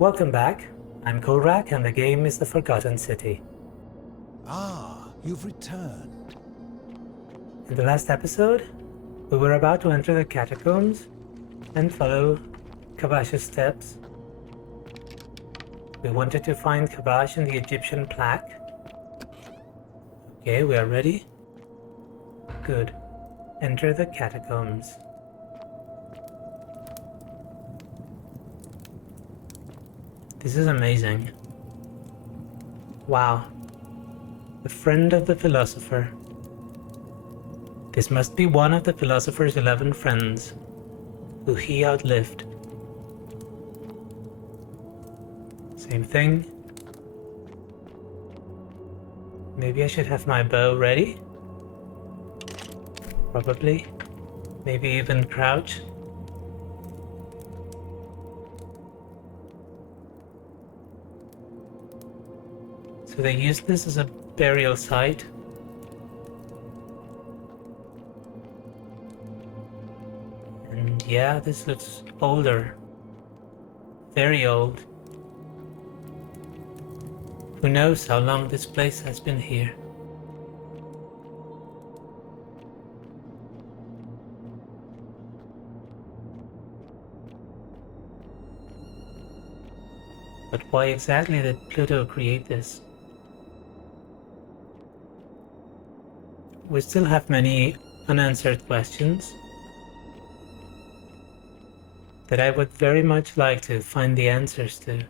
Welcome back. I'm Korak and the game is The Forgotten City. Ah, you've returned. In the last episode, we were about to enter the catacombs and follow Khabash's steps. We wanted to find Khabash in the Egyptian plaque. Okay, we are ready. Good. Enter the catacombs. This is amazing. Wow. The friend of the philosopher. This must be one of the philosopher's 11 friends, who he outlived. Same thing. Maybe I should have my bow ready. Probably. Maybe even crouch. So they used this as a burial site. And yeah, this looks older. Very old. Who knows how long this place has been here? But why exactly did Pluto create this? We still have many unanswered questions that I would very much like to find the answers to.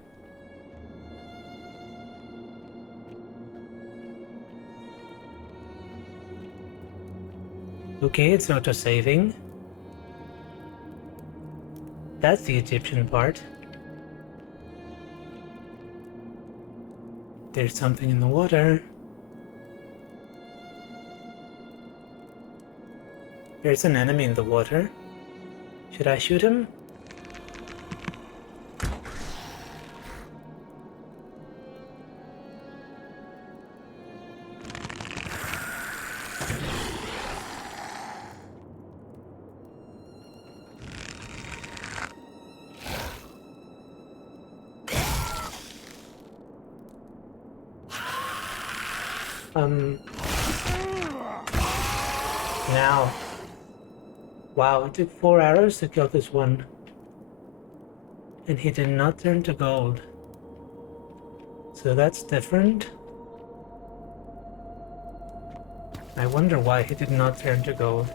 Okay, it's auto-saving. That's the Egyptian part. There's something in the water. There's an enemy in the water. Should I shoot him? Now. Wow, it took 4 arrows to kill this one. And he did not turn to gold. So that's different. I wonder why he did not turn to gold.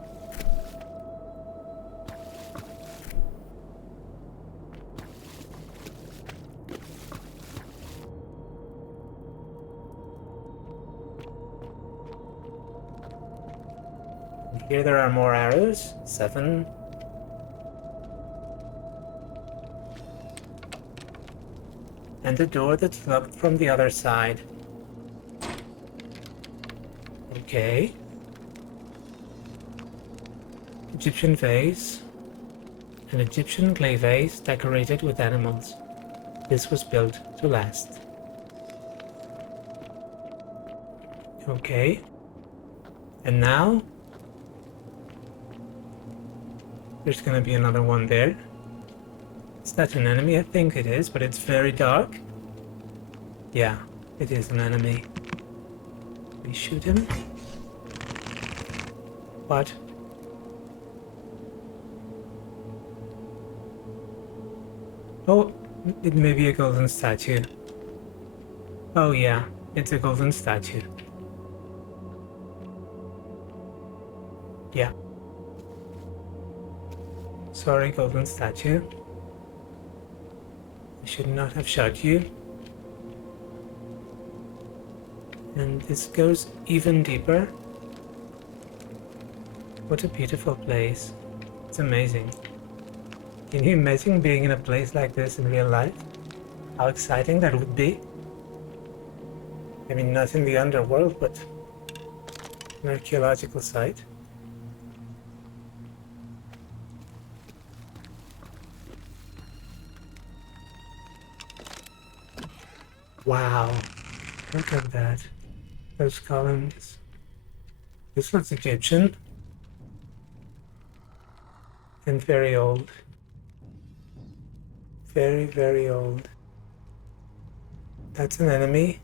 Here there are more arrows. 7. And a door that's locked from the other side. Okay. Egyptian vase. An Egyptian clay vase decorated with animals. This was built to last. Okay. And now there's gonna be another one there. Is that an enemy? I think it is, but it's very dark. Yeah, it is an enemy. We shoot him. What? Oh, it may be a golden statue. Oh yeah, it's a golden statue. Yeah. Sorry, golden statue. I should not have shot you. And this goes even deeper. What a beautiful place. It's amazing. Can you imagine being in a place like this in real life? How exciting that would be. I mean, not in the underworld, but an archaeological site. Wow, look at that. Those columns. This looks Egyptian. And very old. Very, very old. That's an enemy.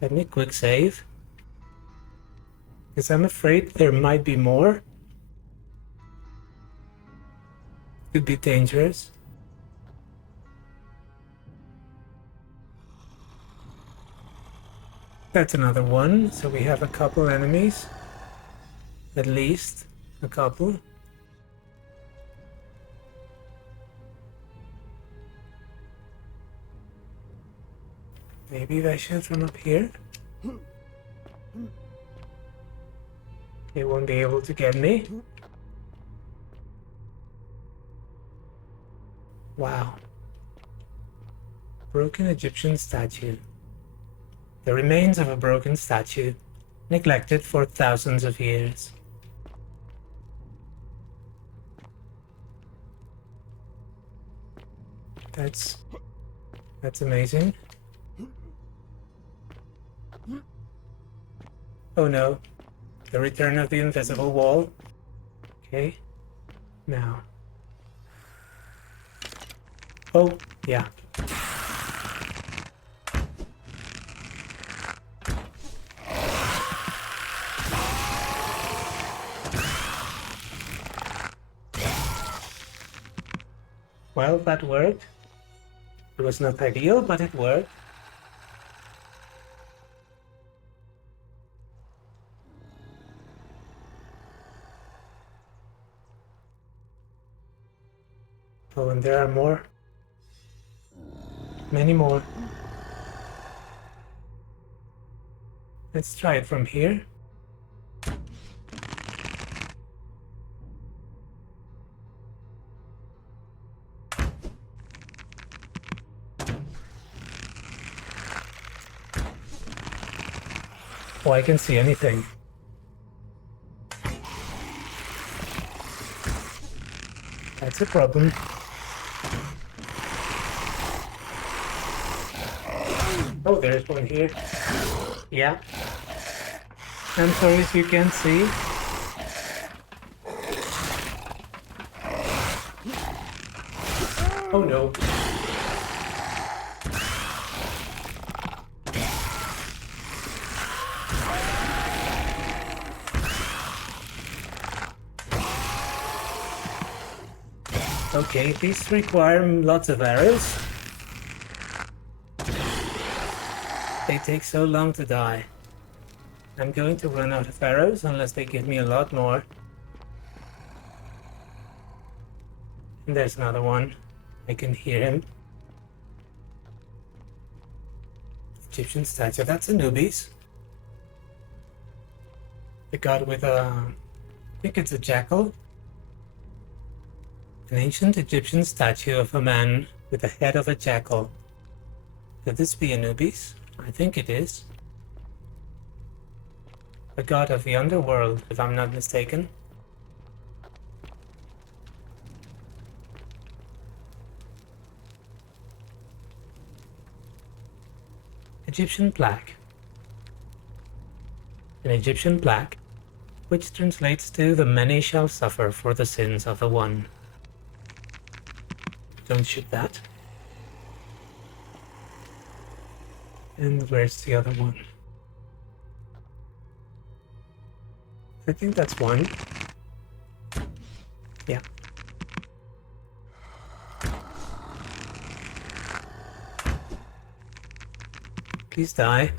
Let me quick save. Because I'm afraid there might be more. Could be dangerous. That's another one. So we have a couple enemies. At least a couple. Maybe I should from up here. They won't be able to get me. Wow. Broken Egyptian statue. The remains of a broken statue, neglected for thousands of years. That's amazing. Oh no. The return of the invisible wall. Okay. Now. Oh, yeah. Well, that worked. It was not ideal, but it worked. Oh, and there are more. Many more. Let's try it from here. Oh, I can see anything. That's a problem. Oh, there's one here. Yeah. I'm sorry if you can't see. Oh no. Okay, these require lots of arrows. They take so long to die. I'm going to run out of arrows unless they give me a lot more. And there's another one. I can hear him. Egyptian statue. That's Anubis. The god with a... I think it's a jackal. An ancient Egyptian statue of a man with the head of a jackal. Could this be Anubis? I think it is. A god of the underworld, if I'm not mistaken. Egyptian plaque. An Egyptian plaque, which translates to "the many shall suffer for the sins of the one." Don't shoot that. And where's the other one? I think that's one. Yeah. Please die.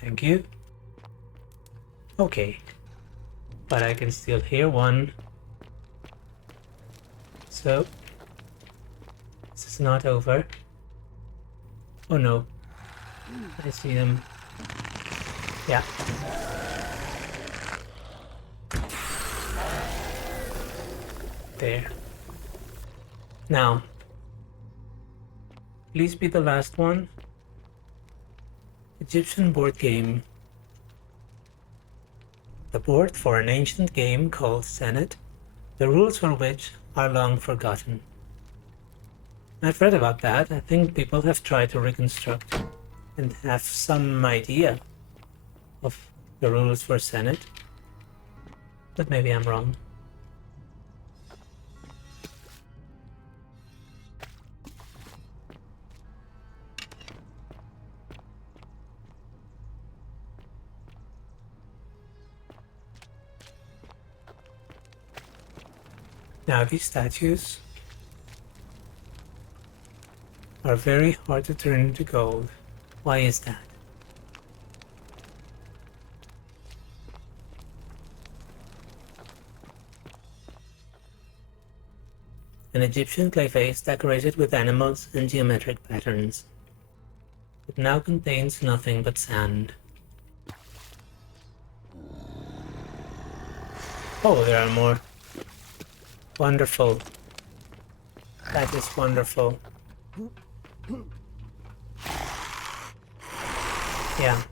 Thank you. Okay. But I can still hear one. So, this is not over. Oh no. I see them. Yeah. There. Now, please be the last one. Egyptian board game. The board for an ancient game called Senet, the rules for which are long forgotten. I've read about that. I think people have tried to reconstruct and have some idea of the rules for Senet, but maybe I'm wrong. Now these statues are very hard to turn into gold. Why is that? An Egyptian clay vase decorated with animals and geometric patterns. It now contains nothing but sand. Oh, there are more. Wonderful. That is wonderful. Yeah.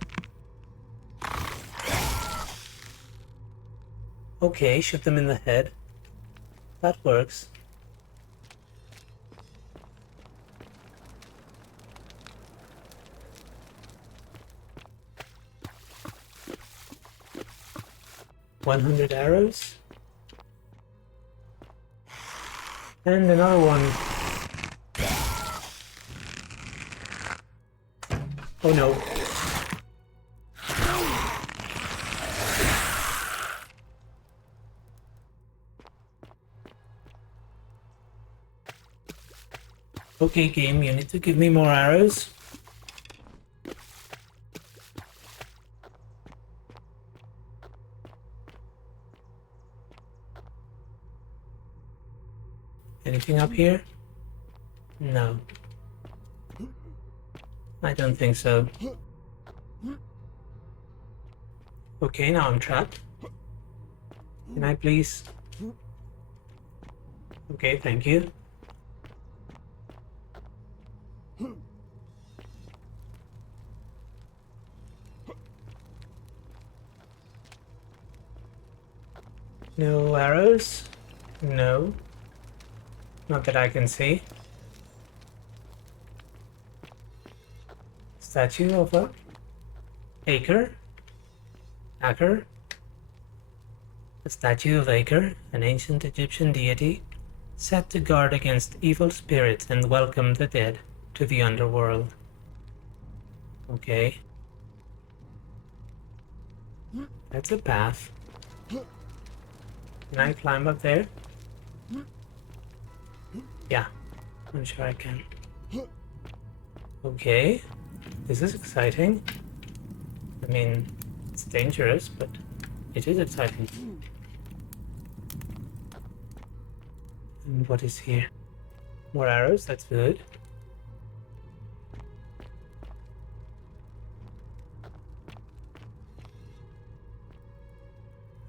Okay, shoot them in the head. That works. $100 arrows. And another one. Oh no. Okay, game, you need to give me more arrows. Anything up here? No. I don't think so. Okay, now I'm trapped. Can I please? Okay, thank you. No arrows? No. Not that I can see. Statue of a Acre? Aker? A statue of Aker, an ancient Egyptian deity, set to guard against evil spirits and welcome the dead to the underworld. Okay. That's a path. Can I climb up there? Yeah, I'm sure I can. Okay, this is exciting. I mean, it's dangerous, but it is exciting. And what is here? More arrows, that's good.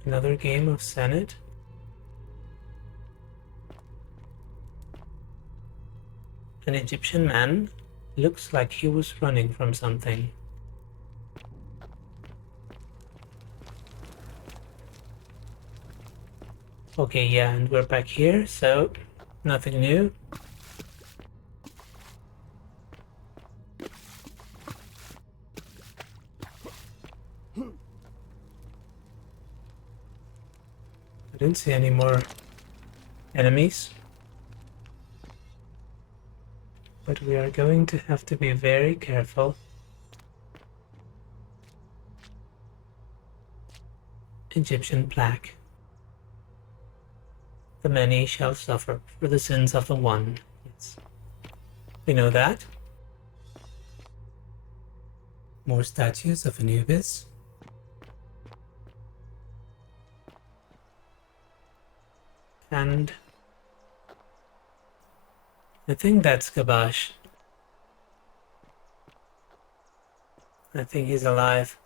Another game of Senate. An Egyptian man looks like he was running from something. Okay, yeah, and we're back here, so nothing new. I didn't see any more enemies. But we are going to have to be very careful. Egyptian plaque. The many shall suffer for the sins of the one. Yes. We know that. More statues of Anubis. And I think that's Khabash. I think he's alive.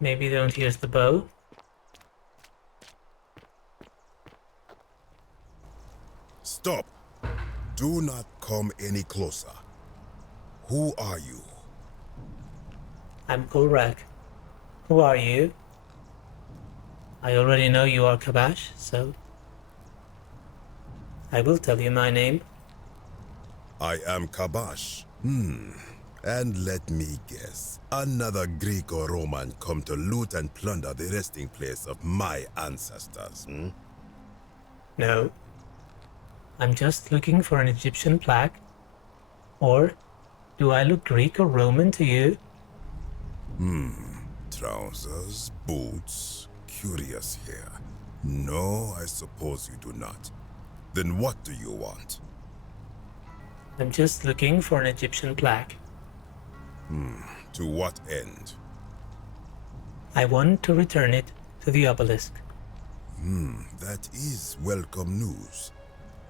Maybe don't use the bow. Stop! Do not come any closer. Who are you? I'm Kulrak. Who are you? I already know you are Khabash, so I will tell you my name. I am Khabash. And let me guess. Another Greek or Roman come to loot and plunder the resting place of my ancestors, No. I'm just looking for an Egyptian plaque. Or do I look Greek or Roman to you? Trousers, boots. curious here. No, I suppose you do not. Then what do you want? I'm just looking for an Egyptian plaque. To what end? I want to return it to the obelisk. That is welcome news.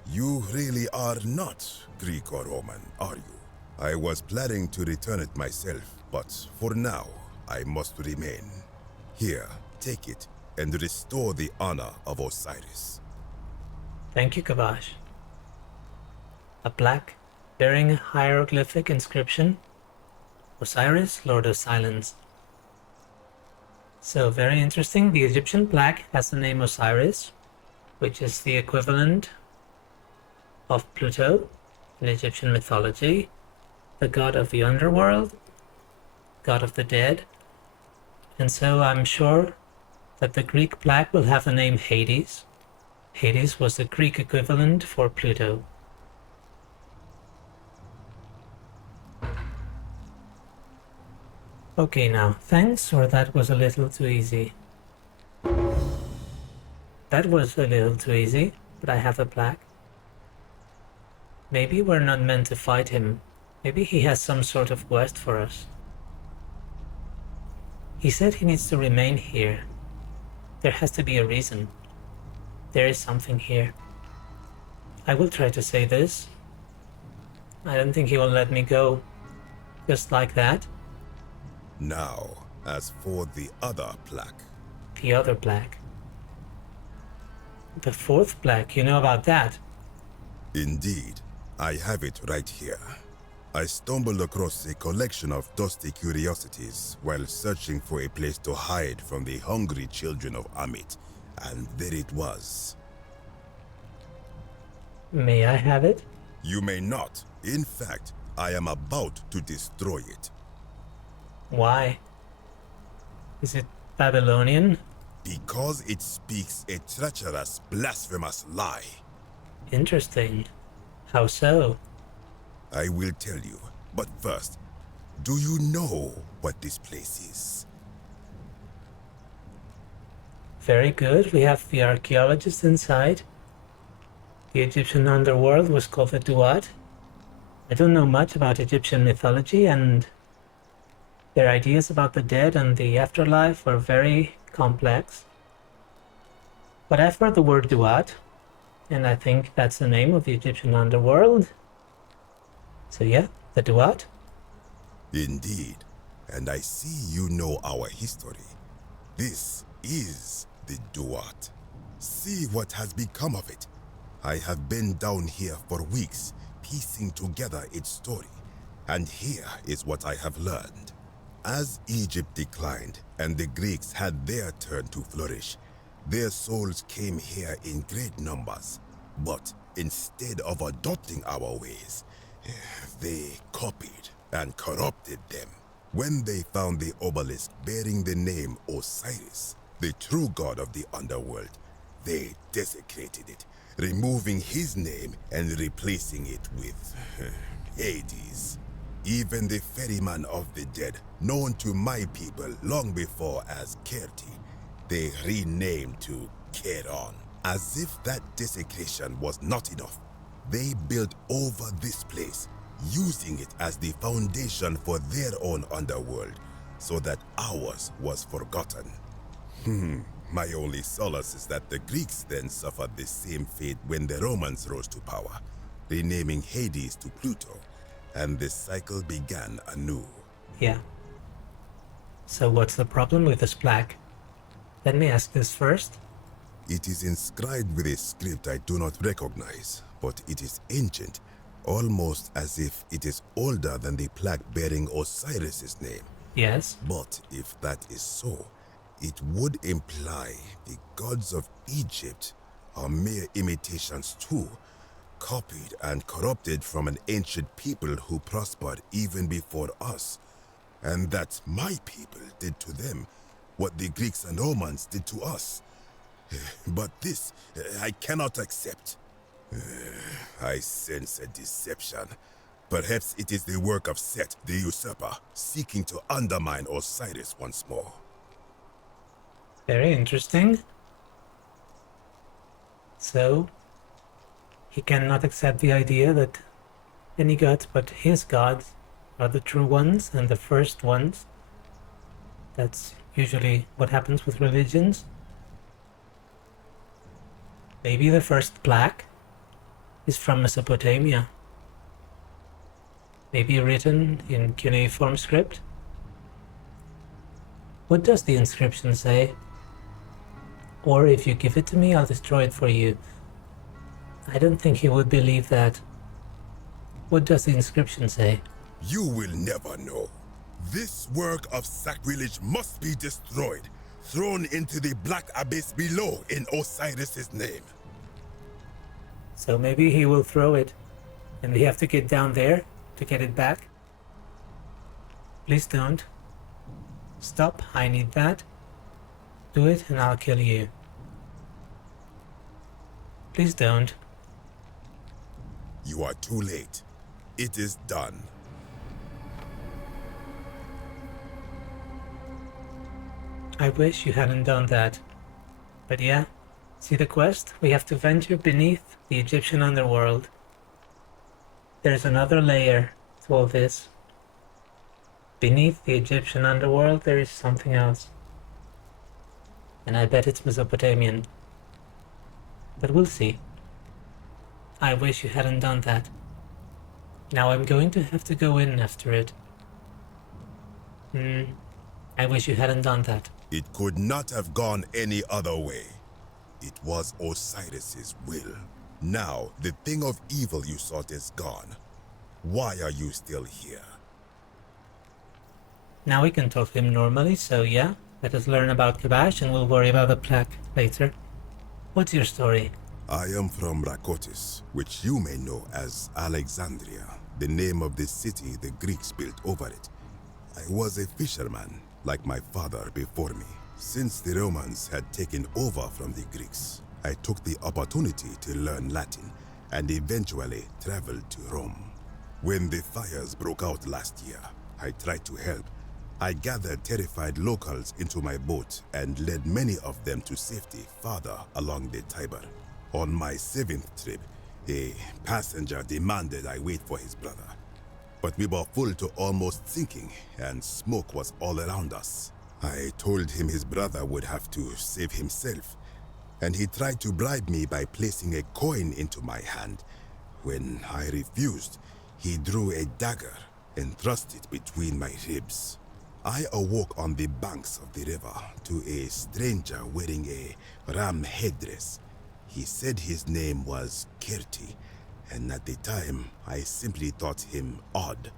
You really are not Greek or Roman, are you? I was planning to return it myself, but for now, I must remain. Here, take it and restore the honor of Osiris. Thank you, Khabash. A plaque bearing a hieroglyphic inscription, Osiris, Lord of Silence. So very interesting. The Egyptian plaque has the name Osiris, which is the equivalent of Pluto in Egyptian mythology, the god of the underworld, god of the dead. And so I'm sure that the Greek plaque will have the name Hades. Hades was the Greek equivalent for Pluto. Okay, now, thanks, or that was a little too easy. That was a little too easy, but I have a plaque. Maybe we're not meant to fight him. Maybe he has some sort of quest for us. He said he needs to remain here. There has to be a reason. There is something here. I will try to say this. I don't think he will let me go just like that. Now, as for the other plaque, The other plaque. The fourth plaque, you know about that? indeed, I have it right here. I stumbled across a collection of dusty curiosities while searching for a place to hide from the hungry children of Amit, and there it was. May I have it? You may not. In fact, I am about to destroy it. Why? Is it Babylonian? Because it speaks a treacherous, blasphemous lie. Interesting. How so? I will tell you, but first, do you know what this place is? Very good. We have the archaeologist inside. The Egyptian underworld was called the Duat. I don't know much about Egyptian mythology, and their ideas about the dead and the afterlife were very complex. But I've heard the word Duat, and I think that's the name of the Egyptian underworld. So yeah, the Duat. Indeed, and I see you know our history. This is the Duat. See what has become of it. I have been down here for weeks, piecing together its story, and here is what I have learned. As Egypt declined and the Greeks had their turn to flourish, their souls came here in great numbers. But instead of adopting our ways, they copied and corrupted them. When they found the obelisk bearing the name Osiris, the true god of the underworld, they desecrated it, removing his name and replacing it with Hades. Even the ferryman of the dead, known to my people long before as Kerti, they renamed to Keron. As if that desecration was not enough, they built over this place, using it as the foundation for their own underworld, so that ours was forgotten. My only solace is that the Greeks then suffered the same fate when the Romans rose to power, renaming Hades to Pluto, and the cycle began anew. Yeah. So what's the problem with this plaque? Let me ask this first. It is inscribed with a script I do not recognize, but it is ancient, almost as if it is older than the plaque bearing Osiris's name. Yes. But if that is so, it would imply the gods of Egypt are mere imitations too, copied and corrupted from an ancient people who prospered even before us, and that my people did to them what the Greeks and Romans did to us. But this I cannot accept. I sense a deception. Perhaps it is the work of Set, the usurper, seeking to undermine Osiris once more. Very interesting. So, he cannot accept the idea that any gods but his gods are the true ones and the first ones. That's usually what happens with religions. Maybe the first plaque is from Mesopotamia. Maybe written in cuneiform script. What does the inscription say? Or if you give it to me, I'll destroy it for you. I don't think he would believe that. What does the inscription say? You will never know. This work of sacrilege must be destroyed, thrown into the black abyss below in Osiris's name. So maybe he will throw it, and we have to get down there to get it back. Please don't. Stop, I need that. Do it and I'll kill you. Please don't. You are too late. It is done. I wish you hadn't done that. But yeah, see the quest? We have to venture beneath the Egyptian underworld. There's another layer to all this. Beneath the Egyptian underworld there is something else. And I bet it's Mesopotamian. But we'll see. I wish you hadn't done that. Now I'm going to have to go in after it. I wish you hadn't done that. It could not have gone any other way. It was Osiris's will. Now, the thing of evil you sought is gone. Why are you still here? Now we can talk to him normally, so yeah, let us learn about Khabash and we'll worry about the plaque later. What's your story? I am from Rakotis, which you may know as Alexandria, the name of the city the Greeks built over it. I was a fisherman, like my father before me. Since the Romans had taken over from the Greeks, I took the opportunity to learn Latin and eventually traveled to Rome. When the fires broke out last year, I tried to help. I gathered terrified locals into my boat and led many of them to safety farther along the Tiber. On my 7th trip, a passenger demanded I wait for his brother. But we were full to almost sinking, and smoke was all around us. I told him his brother would have to save himself, and he tried to bribe me by placing a coin into my hand. When I refused, he drew a dagger and thrust it between my ribs. I awoke on the banks of the river to a stranger wearing a ram headdress. He said his name was Kirti, and at the time, I simply thought him odd.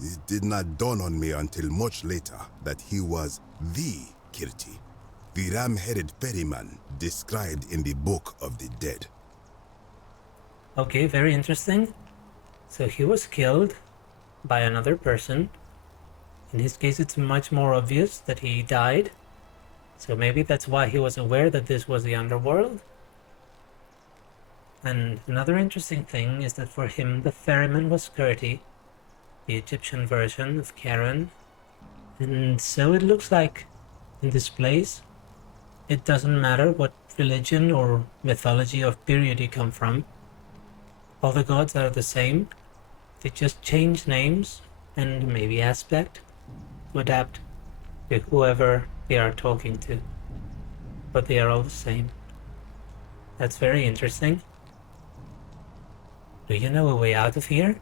It did not dawn on me until much later that he was the Kirti, the ram-headed ferryman described in the Book of the Dead. Okay, very interesting. So he was killed by another person. In his case, it's much more obvious that he died. So maybe that's why he was aware that this was the underworld. And another interesting thing is that for him, the ferryman was Kirti, the Egyptian version of Karen. And so it looks like in this place, it doesn't matter what religion or mythology of period you come from. All the gods are the same. They just change names and maybe aspect to adapt to whoever they are talking to. But they are all the same. That's very interesting. Do you know a way out of here?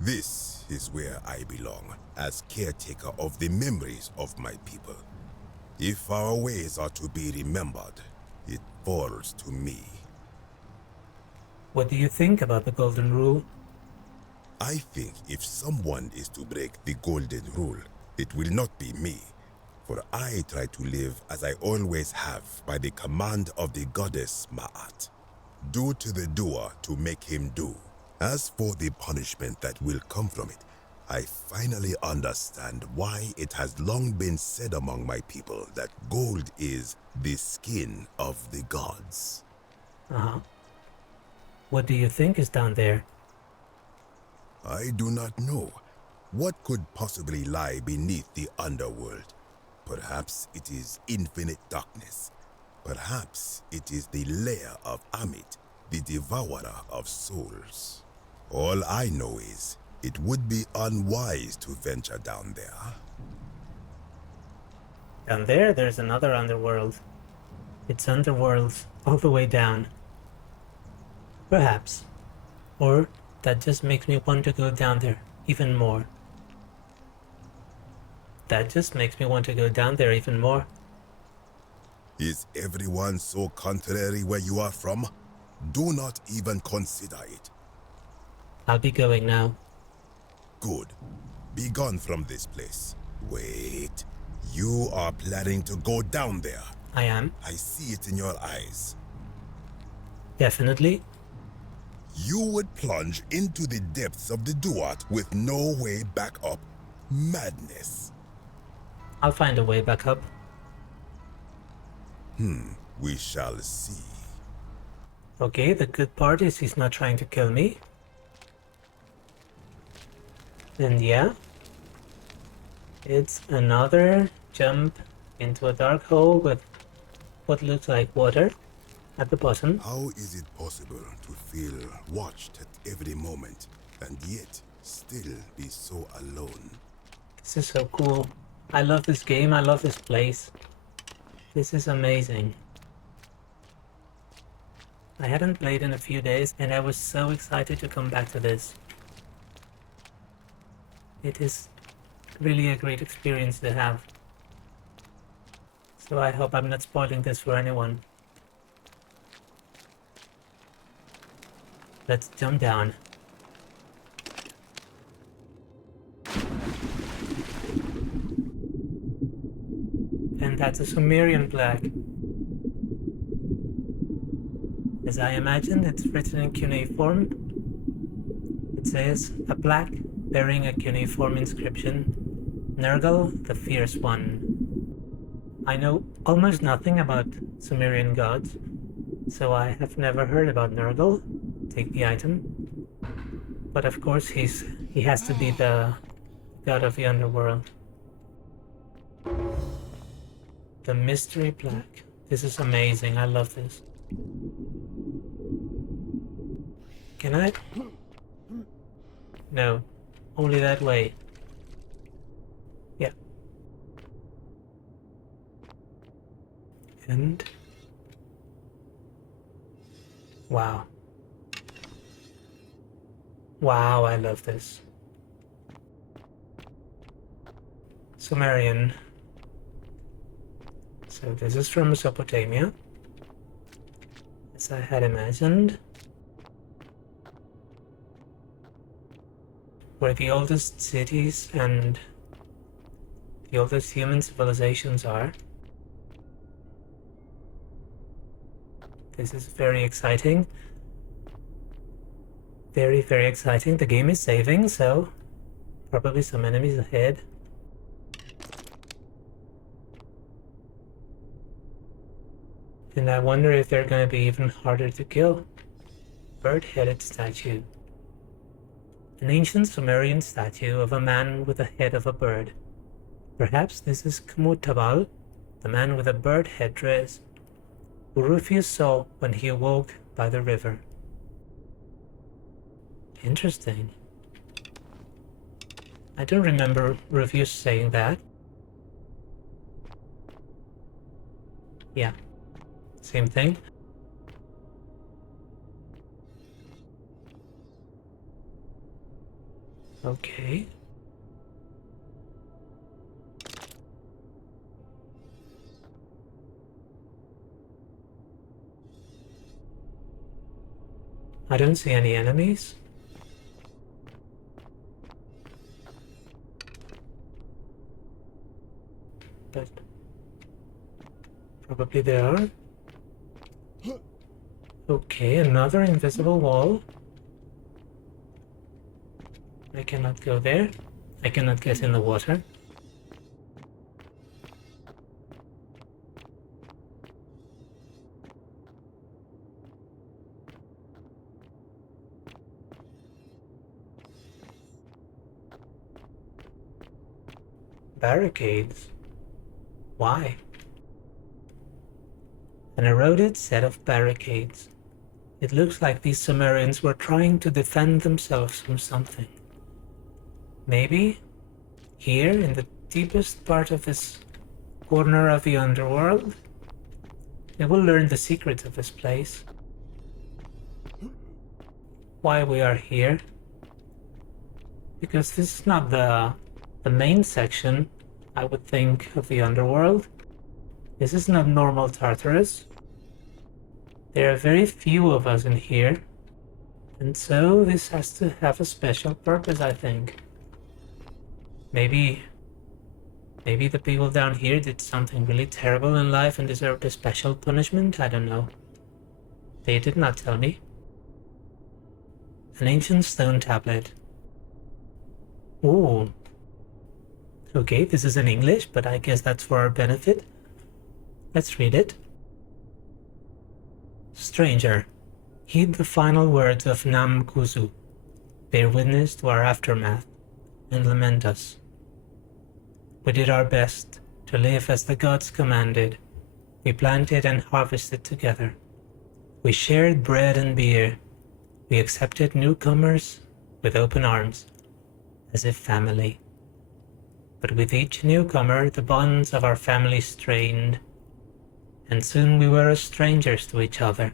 This is where I belong, as caretaker of the memories of my people. If our ways are to be remembered, it falls to me. What do you think about the Golden Rule? I think if someone is to break the Golden Rule, it will not be me, for I try to live as I always have by the command of the goddess Ma'at. Do to the doer to make him do. As for the punishment that will come from it, I finally understand why it has long been said among my people that gold is the skin of the gods. What do you think is down there? I do not know. What could possibly lie beneath the underworld? Perhaps it is infinite darkness. Perhaps it is the lair of Amit, the devourer of souls. All I know is it would be unwise to venture down there. Down there, there's another underworld. It's underworld all the way down. Perhaps. Or that just makes me want to go down there even more. That just makes me want to go down there even more. Is everyone so contrary where you are from? Do not even consider it. I'll be going now. Good. Be gone from this place. Wait. You are planning to go down there. I am. I see it in your eyes. Definitely. You would plunge into the depths of the Duat with no way back up. Madness. I'll find a way back up. We shall see. Okay, the good part is he's not trying to kill me. And yeah, it's another jump into a dark hole with what looks like water at the bottom. How is it possible to feel watched at every moment and yet still be so alone? This is so cool. I love this game. I love this place. This is amazing. I hadn't played in a few days and I was so excited to come back to this. It is really a great experience to have. So I hope I'm not spoiling this for anyone. Let's jump down. And that's a Sumerian plaque. As I imagined, it's written in cuneiform. It says, a plaque bearing a cuneiform inscription, Nergal, the Fierce One. I know almost nothing about Sumerian gods, so I have never heard about Nergal. Take the item. But of course he has to be the god of the underworld. The mystery plaque. This is amazing. I love this. Can I? No. Only that way. Yeah. And... wow. Wow, I love this. Sumerian. So this is from Mesopotamia, as I had imagined, where the oldest cities and the oldest human civilizations are. This is very exciting. Very, very exciting. The game is saving, so probably some enemies ahead. And I wonder if they're going to be even harder to kill. Bird-headed statue. An ancient Sumerian statue of a man with the head of a bird. Perhaps this is Kmutabal, the man with a bird headdress, who Rufus saw when he awoke by the river. Interesting. I don't remember Rufus saying that. Yeah. Same thing. Okay. I don't see any enemies. But probably there are. Okay, another invisible wall. I cannot go there. I cannot get in the water. Barricades. Why? An eroded set of barricades. It looks like these Sumerians were trying to defend themselves from something. Maybe here in the deepest part of this corner of the underworld, we will learn the secrets of this place. Why we are here. Because this is not the main section, I would think, of the underworld. This is not normal Tartarus. There are very few of us in here, and so this has to have a special purpose, I think. Maybe the people down here did something really terrible in life and deserved a special punishment, I don't know. They did not tell me. An ancient stone tablet. Ooh. Okay, this is in English, but I guess that's for our benefit. Let's read it. Stranger, heed the final words of Nam Kuzu. Bear witness to our aftermath, and lament us. We did our best to live as the gods commanded. We planted and harvested together. We shared bread and beer. We accepted newcomers with open arms, as if family. But with each newcomer, the bonds of our family strained, and soon we were as strangers to each other.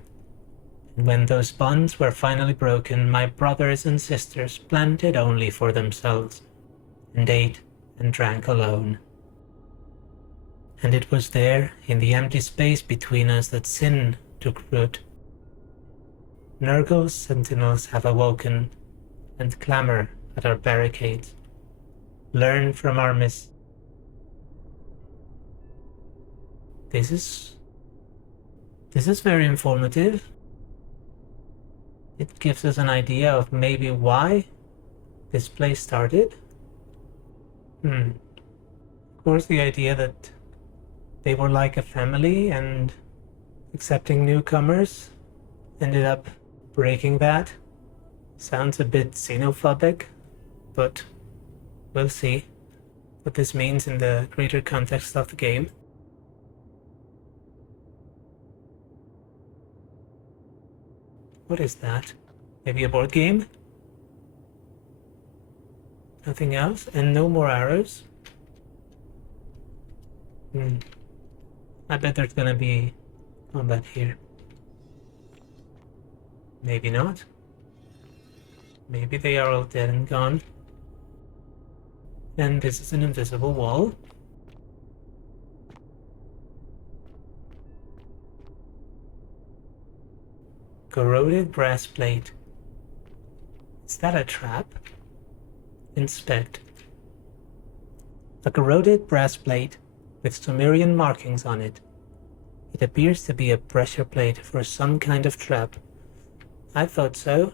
And when those bonds were finally broken, my brothers and sisters planted only for themselves, and ate and drank alone. And it was there, in the empty space between us, that sin took root. Nurgle's sentinels have awoken, and clamor at our barricades. Learn from our This is very informative. It gives us an idea of maybe why this place started. Of course, the idea that they were like a family and accepting newcomers ended up breaking that. Sounds a bit xenophobic, but we'll see what this means in the greater context of the game. What is that? Maybe a board game? Nothing else? And no more arrows? I bet there's gonna be combat here. Maybe not. Maybe they are all dead and gone. And this is an invisible wall. Corroded brass plate. Is that a trap? Inspect. A corroded brass plate with Sumerian markings on it. It appears to be a pressure plate for some kind of trap. I thought so.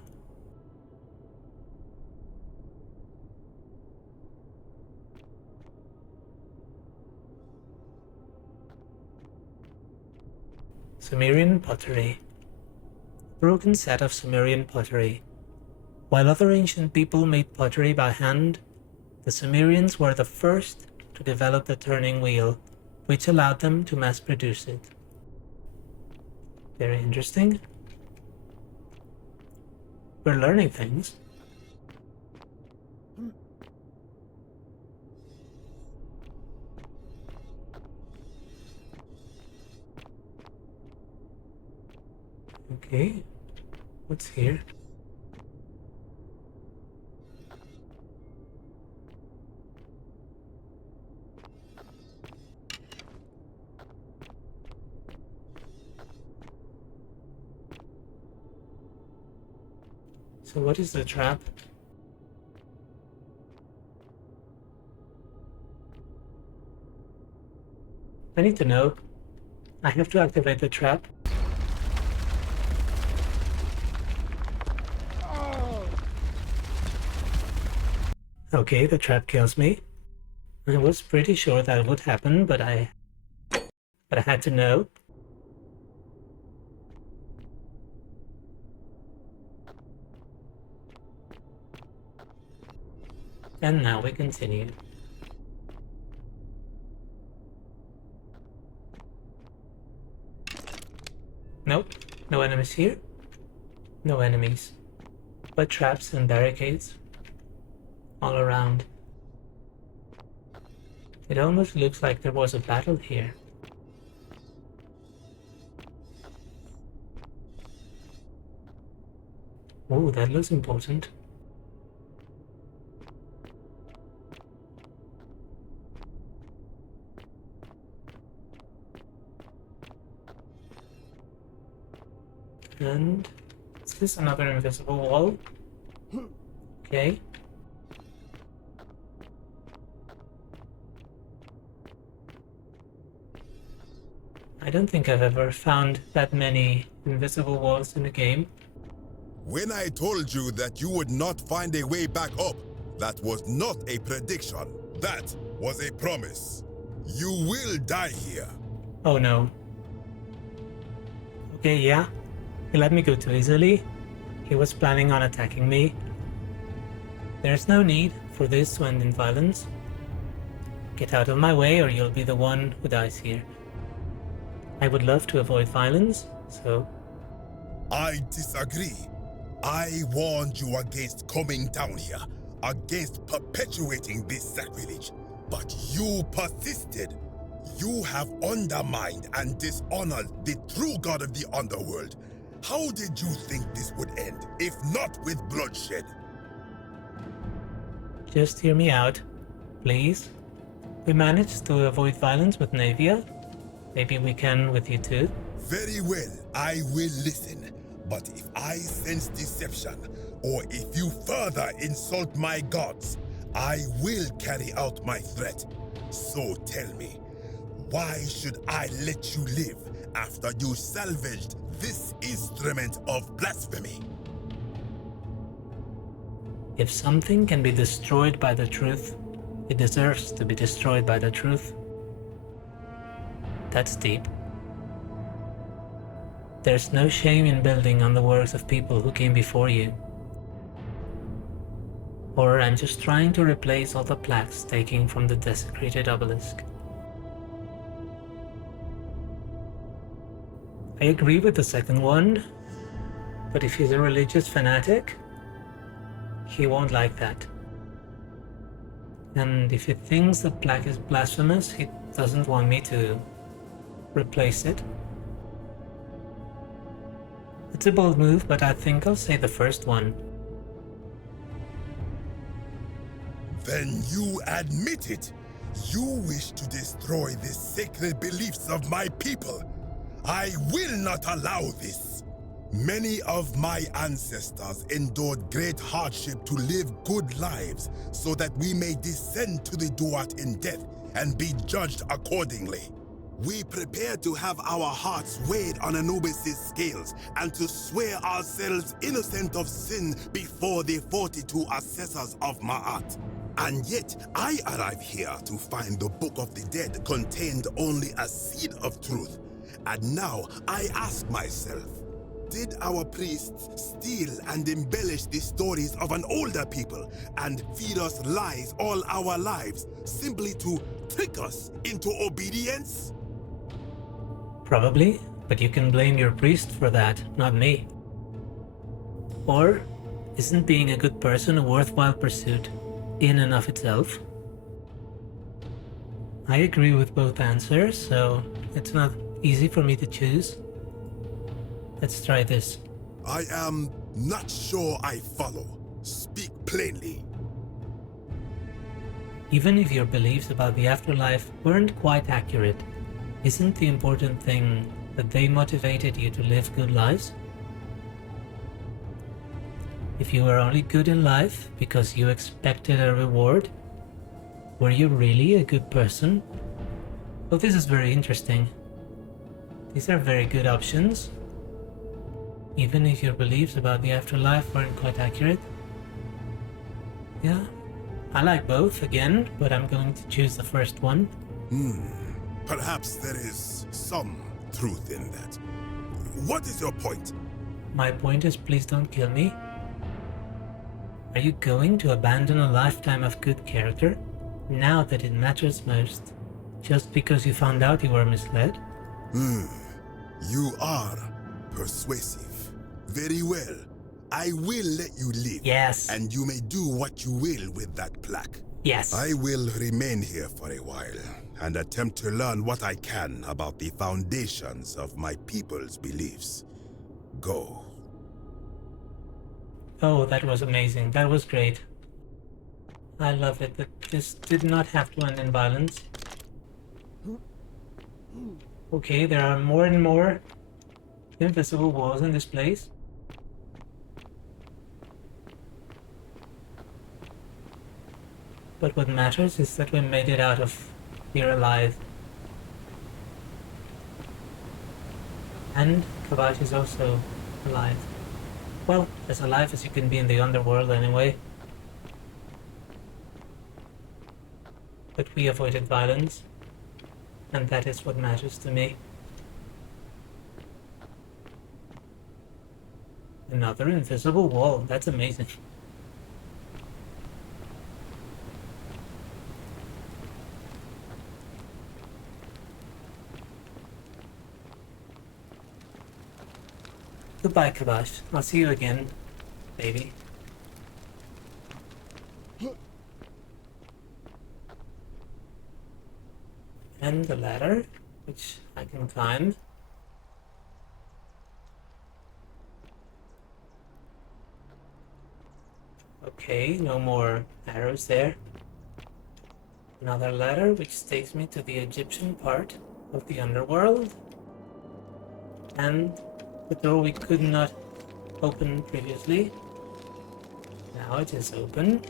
Sumerian pottery. Broken set of Sumerian pottery. While other ancient people made pottery by hand, the Sumerians were the first to develop the turning wheel, which allowed them to mass produce it. Very interesting. We're learning things. Okay, what's here? So what is the trap? I need to know. I have to activate the trap. Okay, the trap kills me. I was pretty sure that would happen, but I had to know. And now we continue. Nope, no enemies here. No enemies. But traps and barricades all around. It almost looks like there was a battle here. Oh, that looks important. And is this another invisible wall? Okay. I don't think I've ever found that many invisible walls in a game. When I told you that you would not find a way back up, that was not a prediction. That was a promise. You will die here. Oh no. Okay, yeah. He let me go too easily. He was planning on attacking me. There's no need for this to end in violence. Get out of my way or you'll be the one who dies here. I would love to avoid violence, so... I disagree. I warned you against coming down here, against perpetuating this sacrilege, but you persisted. You have undermined and dishonored the true god of the underworld. How did you think this would end, if not with bloodshed? Just hear me out, please. We managed to avoid violence with Navia. Maybe we can with you too. Very well, I will listen. But if I sense deception, or if you further insult my gods, I will carry out my threat. So tell me, why should I let you live after you salvaged this instrument of blasphemy? If something can be destroyed by the truth, it deserves to be destroyed by the truth. That's deep. There's no shame in building on the works of people who came before you. Or I'm just trying to replace all the plaques taken from the desecrated obelisk. I agree with the second one, but if he's a religious fanatic, he won't like that. And if he thinks the plaque is blasphemous, he doesn't want me to replace it. It's a bold move, but I think I'll say the first one. Then you admit it. You wish to destroy the sacred beliefs of my people. I will not allow this. Many of my ancestors endured great hardship to live good lives so that we may descend to the Duat in death and be judged accordingly. We prepare to have our hearts weighed on Anubis' scales and to swear ourselves innocent of sin before the 42 assessors of Ma'at. And yet, I arrive here to find the Book of the Dead contained only a seed of truth. And now I ask myself, did our priests steal and embellish the stories of an older people and feed us lies all our lives simply to trick us into obedience? Probably, but you can blame your priest for that, not me. Or, isn't being a good person a worthwhile pursuit in and of itself? I agree with both answers, so it's not easy for me to choose. Let's try this. I am not sure I follow. Speak plainly. Even if your beliefs about the afterlife weren't quite accurate, isn't the important thing that they motivated you to live good lives? If you were only good in life because you expected a reward, were you really a good person? Well, this is very interesting. These are very good options. Even if your beliefs about the afterlife weren't quite accurate. Yeah, I like both again, but I'm going to choose the first one. Perhaps there is some truth in that. What is your point? My point is, please don't kill me. Are you going to abandon a lifetime of good character now that it matters most, just because you found out you were misled? You are. Persuasive. Very well. I will let you live. Yes. And you may do what you will with that plaque. Yes. I will remain here for a while and attempt to learn what I can about the foundations of my people's beliefs. Go. Oh, that was amazing. That was great. I love it that this did not have to end in violence. Okay, there are more and more invisible walls in this place. But what matters is that we made it out of here alive. And Khabash is also alive. Well, as alive as you can be in the underworld anyway. But we avoided violence, and that is what matters to me. Another invisible wall, that's amazing. Goodbye, Khabash. I'll see you again, baby. And the ladder, which I can climb. Okay, no more arrows there. Another ladder, which takes me to the Egyptian part of the underworld. And the door we could not open previously. Now it is open.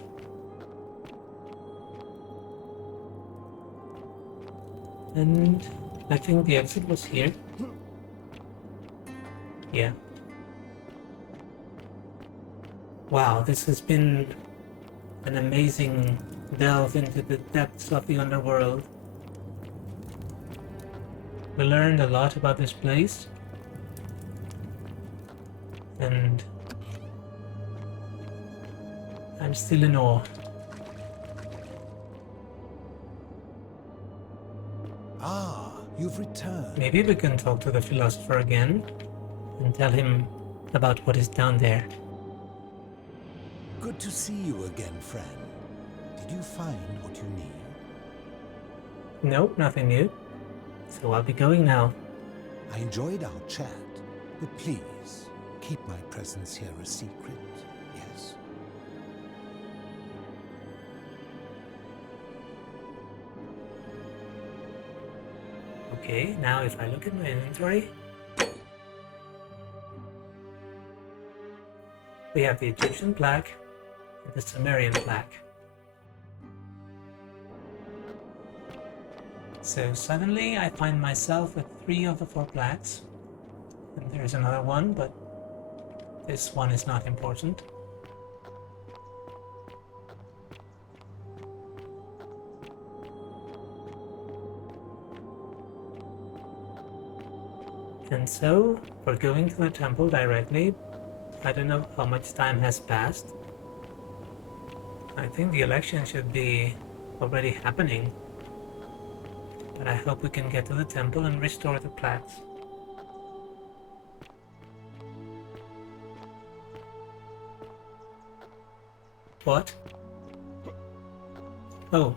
And I think the exit was here. Yeah. Wow, this has been an amazing delve into the depths of the underworld. We learned a lot about this place. And I'm still in awe. Ah, you've returned. Maybe we can talk to the philosopher again and tell him about what is down there. Good to see you again, friend. Did you find what you need? Nope, nothing new. So I'll be going now. I enjoyed our chat, but please, keep my presence here a secret, yes? Okay, now if I look at my inventory, we have the Egyptian plaque and the Sumerian plaque. So suddenly I find myself with 3 of the 4 plaques, and there's another one, but this one is not important. And so, we're going to the temple directly. I don't know how much time has passed. I think the election should be already happening. But I hope we can get to the temple and restore the plaques. What? Oh,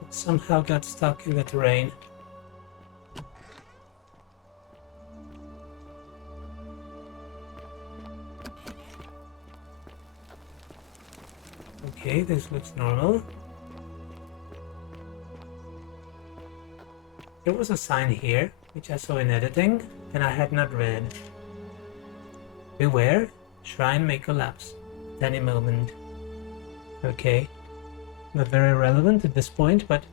it somehow got stuck in the terrain. Okay, this looks normal. There was a sign here, which I saw in editing, and I had not read. Beware, shrine may collapse at any moment. Okay, not very relevant at this point, but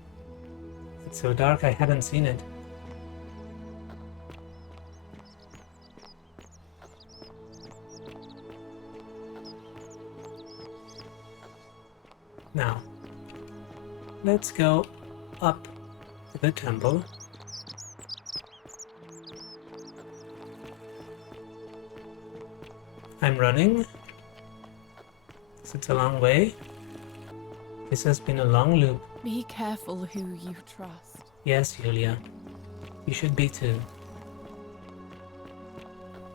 it's so dark I hadn't seen it. Now, let's go up to the temple. I'm running. It's a long way. This has been a long loop. Be careful who you trust. Yes, Yulia. You should be too.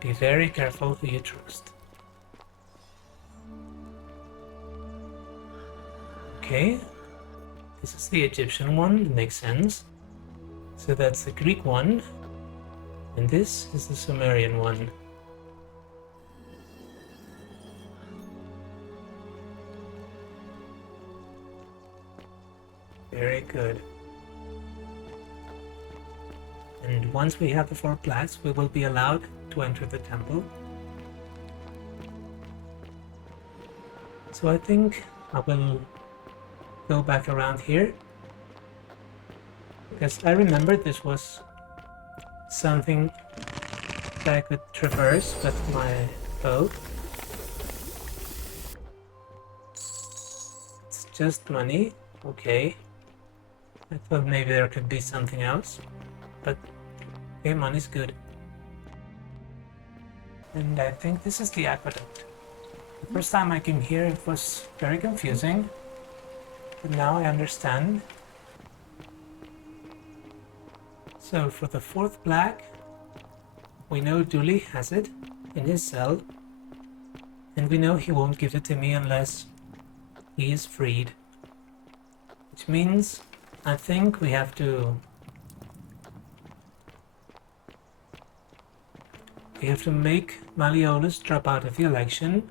Be very careful who you trust. Okay, this is the Egyptian one, it makes sense. So that's the Greek one, and this is the Sumerian one. Very good. And once we have the 4 plaques, we will be allowed to enter the temple. So I think I will go back around here, because I remember this was something that I could traverse with my bow. It's just money, okay. I thought maybe there could be something else, but okay, money's good. And I think this is the aqueduct. The first time I came here it was very confusing, but now I understand. So for the 4th plaque, we know Dooley has it in his cell, and we know he won't give it to me unless he is freed. Which means I think we have to make Malleolus drop out of the election,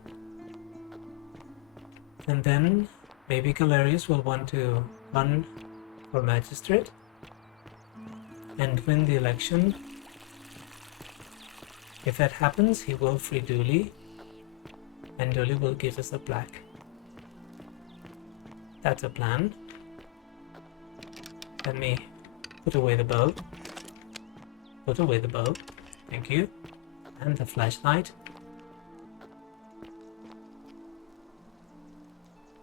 and then maybe Galerius will want to run for magistrate and win the election. If that happens, he will free Dooley, and Dooley will give us a plaque. That's a plan. Let me put away the bow. Put away the bow. Thank you. And the flashlight.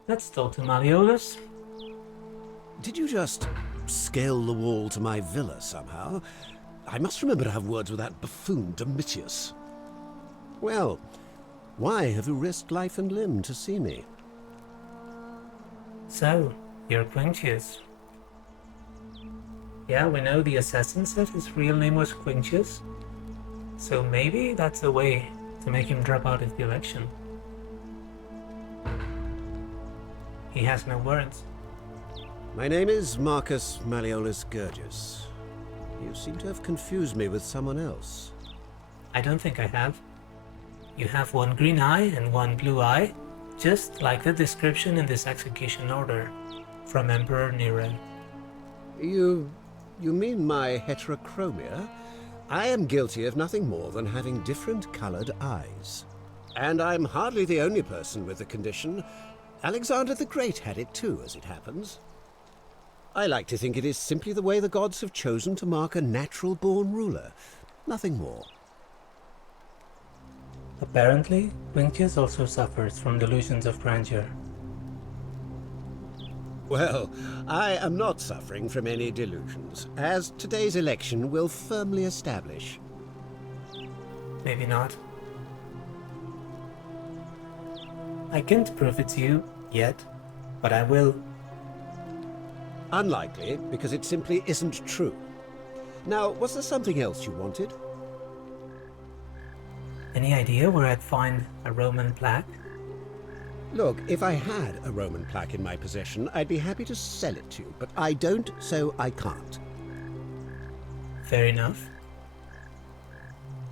Let's talk to Malleolus. Did you just scale the wall to my villa somehow? I must remember to have words with that buffoon Domitius. Well, why have you risked life and limb to see me? So, you're Quinctius. Yeah, we know the assassin said his real name was Quinctius. So maybe that's a way to make him drop out of the election. He has no words. My name is Marcus Malleolus Gurgis. You seem to have confused me with someone else. I don't think I have. You have one green eye and one blue eye, just like the description in this execution order from Emperor Nero. You mean my heterochromia? I am guilty of nothing more than having different colored eyes. And I'm hardly the only person with the condition. Alexander the Great had it too, as it happens. I like to think it is simply the way the gods have chosen to mark a natural-born ruler. Nothing more. Apparently, Quinctius also suffers from delusions of grandeur. Well, I am not suffering from any delusions, as today's election will firmly establish. Maybe not. I can't prove it to you yet, but I will. Unlikely, because it simply isn't true. Now, was there something else you wanted? Any idea where I'd find a Roman plaque? Look, if I had a Roman plaque in my possession, I'd be happy to sell it to you, but I don't, so I can't. Fair enough.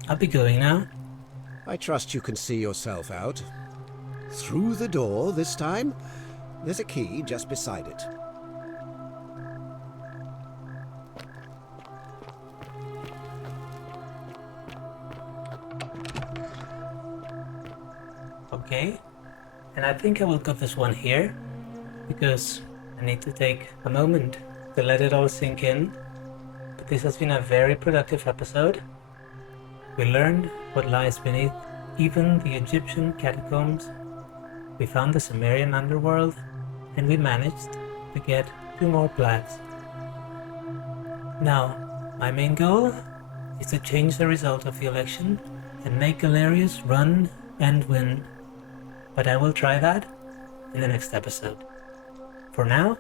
I'll be going now. I trust you can see yourself out. Through the door this time. There's a key just beside it. Okay. And I think I will cut this one here, because I need to take a moment to let it all sink in. But this has been a very productive episode. We learned what lies beneath even the Egyptian catacombs. We found the Sumerian underworld, and we managed to get 2 more plaques. Now, my main goal is to change the result of the election and make Galerius run and win. But I will try that in the next episode. For now,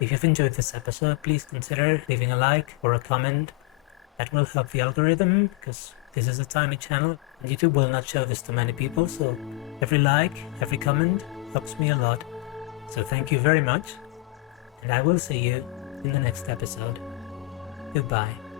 if you've enjoyed this episode, please consider leaving a like or a comment. That will help the algorithm, because this is a tiny channel and YouTube will not show this to many people, so every like, every comment helps me a lot. So thank you very much, and I will see you in the next episode. Goodbye.